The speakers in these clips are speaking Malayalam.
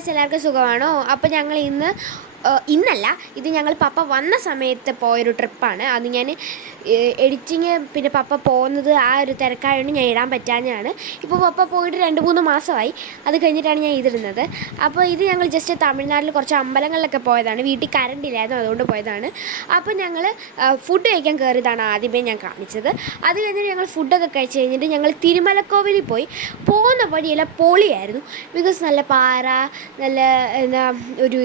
ഗായ്സ് എല്ലാവർക്കും സുഖമാണോ? അപ്പോൾ ഞങ്ങൾ ഇന്നല്ല, ഇത് ഞങ്ങൾ പപ്പ വന്ന സമയത്ത് പോയൊരു ട്രിപ്പാണ്. അത് ഞാൻ എഡിറ്റിങ് പിന്നെ പപ്പ പോകുന്നത് ആ ഒരു തിരക്കായതുകൊണ്ട് ഞാൻ ഇടാൻ പറ്റാഞ്ഞാണ്. ഇപ്പോൾ പപ്പ പോയിട്ട് 2-3 മാസമായി. അത് കഴിഞ്ഞിട്ടാണ് ഞാൻ ഇതിടുന്നത്. അപ്പോൾ ഇത് ഞങ്ങൾ ജസ്റ്റ് തമിഴ്നാട്ടിൽ കുറച്ച് അമ്പലങ്ങളിലൊക്കെ പോയതാണ്. വീട്ടിൽ കറണ്ട് ഇല്ലായിരുന്നു, അതുകൊണ്ട് പോയതാണ്. അപ്പോൾ ഞങ്ങൾ ഫുഡ് കഴിക്കാൻ കയറിയതാണ് ആദ്യമേ ഞാൻ കാണിച്ചത്. അത് കഴിഞ്ഞിട്ട് ഞങ്ങൾ ഫുഡൊക്കെ കഴിച്ച് കഴിഞ്ഞിട്ട് ഞങ്ങൾ തിരുമലക്കോവിലിൽ പോയി. പോകുന്ന വഴിയെല്ലാം പൊളിയായിരുന്നു. ബിക്കോസ് നല്ല പാറ, നല്ല എന്താ ഒരു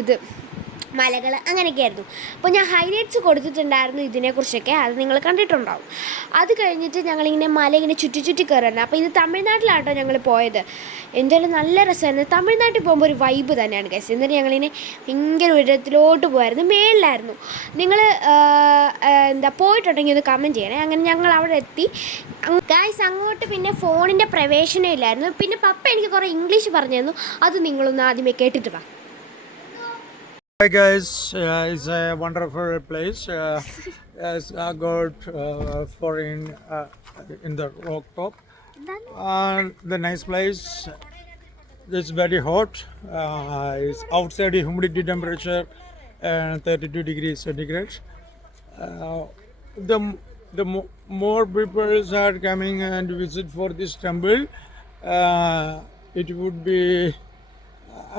മലകൾ അങ്ങനെയൊക്കെ ആയിരുന്നു. അപ്പോൾ ഞാൻ ഹൈലൈറ്റ്സ് കൊടുത്തിട്ടുണ്ടായിരുന്നു ഇതിനെക്കുറിച്ചൊക്കെ, അത് നിങ്ങൾ കണ്ടിട്ടുണ്ടാവും. അത് കഴിഞ്ഞിട്ട് ഞങ്ങളിങ്ങനെ മല ഇങ്ങനെ ചുറ്റി കയറുന്നത്. അപ്പോൾ ഇത് തമിഴ്നാട്ടിലാട്ടോ ഞങ്ങൾ പോയത്. എന്തായാലും നല്ല രസമായിരുന്നു. തമിഴ്നാട്ടിൽ പോകുമ്പോൾ ഒരു വൈബ് തന്നെയാണ് ഗൈസ്. എന്നിട്ട് ഞങ്ങളിങ്ങനെ ഭയങ്കര ഉയരത്തിലോട്ട് പോയായിരുന്നു, മേളിലായിരുന്നു. നിങ്ങൾ പോയിട്ടുണ്ടെങ്കിൽ ഒന്ന് കമൻറ്റ് ചെയ്യണേ. അങ്ങനെ ഞങ്ങൾ അവിടെ എത്തി. ഗൈസ് അങ്ങോട്ട് പിന്നെ ഫോണിൻ്റെ പ്രവേശനം ഇല്ലായിരുന്നു. പിന്നെ പപ്പ എനിക്ക് കുറേ ഇംഗ്ലീഷ് പറഞ്ഞു തന്നു. അത് നിങ്ങളൊന്ന് ആദ്യമേ കേട്ടിട്ട് വാ. Hi guys, it's a wonderful place. As I got in the rock top. The nice place. It's very hot. It's outside the humidity temperature and 32 degrees centigrade. More people are coming and visit for this temple. It would be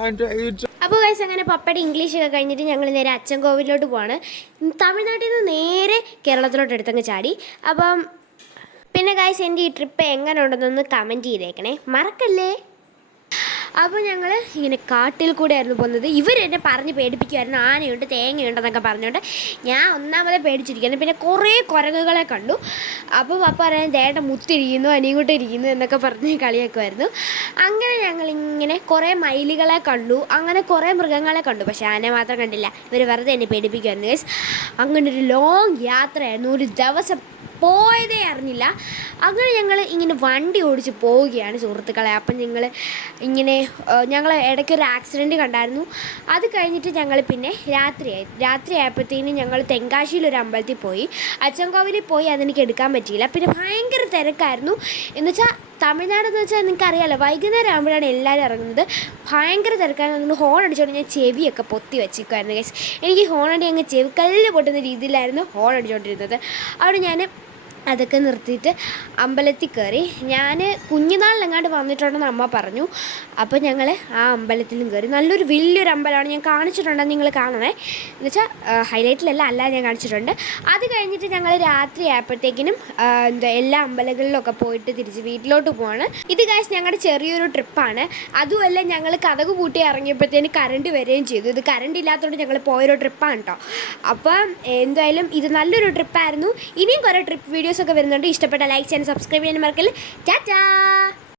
and it's. അപ്പോൾ ഗൈസ് അങ്ങനെ പപ്പയുടെ ഇംഗ്ലീഷൊക്കെ കഴിഞ്ഞിട്ട് ഞങ്ങൾ നേരെ അച്ചൻകോവിലോട്ട് പോവാണ്. തമിഴ്നാട്ടിൽ നിന്ന് നേരെ കേരളത്തിലോട്ട് എടുത്തങ്ങ് ചാടി. അപ്പം പിന്നെ ഗൈസ് എൻ്റെ ഈ ട്രിപ്പ് എങ്ങനെ ഉണ്ടെന്നൊന്ന് കമൻറ്റ് ചെയ്തേക്കണേ, മറക്കല്ലേ. അപ്പോൾ ഞങ്ങൾ ഇങ്ങനെ കാട്ടിൽ കൂടെ ആയിരുന്നു പോകുന്നത്. ഇവരെന്നെ പറഞ്ഞ് പേടിപ്പിക്കുമായിരുന്നു, ആനയുണ്ട് തേങ്ങയുണ്ടെന്നൊക്കെ പറഞ്ഞുകൊണ്ട്. ഞാൻ ഒന്നാമതെ പേടിച്ചിരിക്കുന്നു. പിന്നെ കുറേ കുരങ്ങുകളെ കണ്ടു. അപ്പോൾ പപ്പ പറയാൻ ദേണ്ട മുത്തിരിക്കുന്നു, അനിയങ്ങോട്ട് ഇരിക്കുന്നു എന്നൊക്കെ പറഞ്ഞ് കളിയാക്കുമായിരുന്നു. അങ്ങനെ ഞങ്ങളിങ്ങനെ കുറേ മയിലുകളെ കണ്ടു, അങ്ങനെ കുറേ മൃഗങ്ങളെ കണ്ടു. പക്ഷേ ആന മാത്രം കണ്ടില്ല. ഇവർ വെറുതെ എന്നെ പേടിപ്പിക്കുമായിരുന്നു ഗൈസ്. അങ്ങനെ ഒരു ലോങ് യാത്രയായിരുന്നു. ഒരു ദിവസം പോയതേ അറിഞ്ഞില്ല. അങ്ങനെ ഞങ്ങൾ ഇങ്ങനെ വണ്ടി ഓടിച്ച് പോവുകയാണ് സുഹൃത്തുക്കളെ. അപ്പം ഞങ്ങൾ ഇടയ്ക്കൊരു ആക്സിഡൻറ്റ് കണ്ടായിരുന്നു. അത് കഴിഞ്ഞിട്ട് ഞങ്ങൾ പിന്നെ രാത്രിയായപ്പോഴത്തേനും ഞങ്ങൾ തെങ്കാശിയിലൊരു അമ്പലത്തിൽ പോയി. അച്ചൻകോവിലിൽ പോയി അതെനിക്ക് എടുക്കാൻ പറ്റിയില്ല. പിന്നെ ഭയങ്കര തിരക്കായിരുന്നു. എന്നുവെച്ചാൽ തമിഴ്നാടെന്ന് വെച്ചാൽ നിങ്ങൾക്കറിയാമല്ലോ, വൈകുന്നേരം ആകുമ്പോഴാണ് എല്ലാവരും ഇറങ്ങുന്നത്. ഭയങ്കര തിരക്കായിരുന്നു. ഹോൺ അടിച്ചുകൊണ്ട് ഞാൻ ചെവിയൊക്കെ പൊത്തി വെച്ചിരിക്കുമായിരുന്നു ഗൈസ്. എനിക്ക് ഹോൺ അടി അങ്ങ് ചെവിക്കല്ല് പൊട്ടുന്ന രീതിയിലായിരുന്നു ഹോൺ അടിച്ചുകൊണ്ടിരുന്നത്. അവിടെ ഞാൻ അതൊക്കെ നിർത്തിയിട്ട് അമ്പലത്തിൽ കയറി. ഞാൻ കുഞ്ഞുനാളിലെങ്ങാണ്ട് വന്നിട്ടുണ്ടെന്ന് അമ്മ പറഞ്ഞു. അപ്പോൾ ഞങ്ങൾ ആ അമ്പലത്തിലും കയറി. നല്ലൊരു വലിയൊരു അമ്പലമാണ്, ഞാൻ കാണിച്ചിട്ടുണ്ടെന്ന് നിങ്ങൾ കാണണേ. എന്നുവെച്ചാൽ ഹൈലൈറ്റിലല്ല, അല്ലാതെ ഞാൻ കാണിച്ചിട്ടുണ്ട്. അത് കഴിഞ്ഞിട്ട് ഞങ്ങൾ രാത്രി ആയപ്പോഴത്തേക്കിനും എല്ലാ അമ്പലങ്ങളിലൊക്കെ പോയിട്ട് തിരിച്ച് വീട്ടിലോട്ട് പോവാണ്. ഇത് ഗൈസ് ഞങ്ങളുടെ ചെറിയൊരു ട്രിപ്പാണ്. അതുമല്ല ഞങ്ങൾ കതക് പൂട്ടി ഇറങ്ങിയപ്പോഴത്തേന് കറണ്ട് വരികയും ചെയ്തു. ഇത് കറണ്ട് ഇല്ലാത്തതുകൊണ്ട് ഞങ്ങൾ പോയൊരു ട്രിപ്പാണ് കേട്ടോ. അപ്പം എന്തായാലും ഇത് നല്ലൊരു ട്രിപ്പായിരുന്നു. ഇനിയും കുറേ ട്രിപ്പ് വീഡിയോസ് ഒക്കെ വരുന്നുണ്ട്. ഇഷ്ടപ്പെട്ട ലൈക്ക് ചെയ്യാൻ സബ്സ്ക്രൈബ് ചെയ്യാൻ മറക്കല്ലേ. ടാറ്റാ.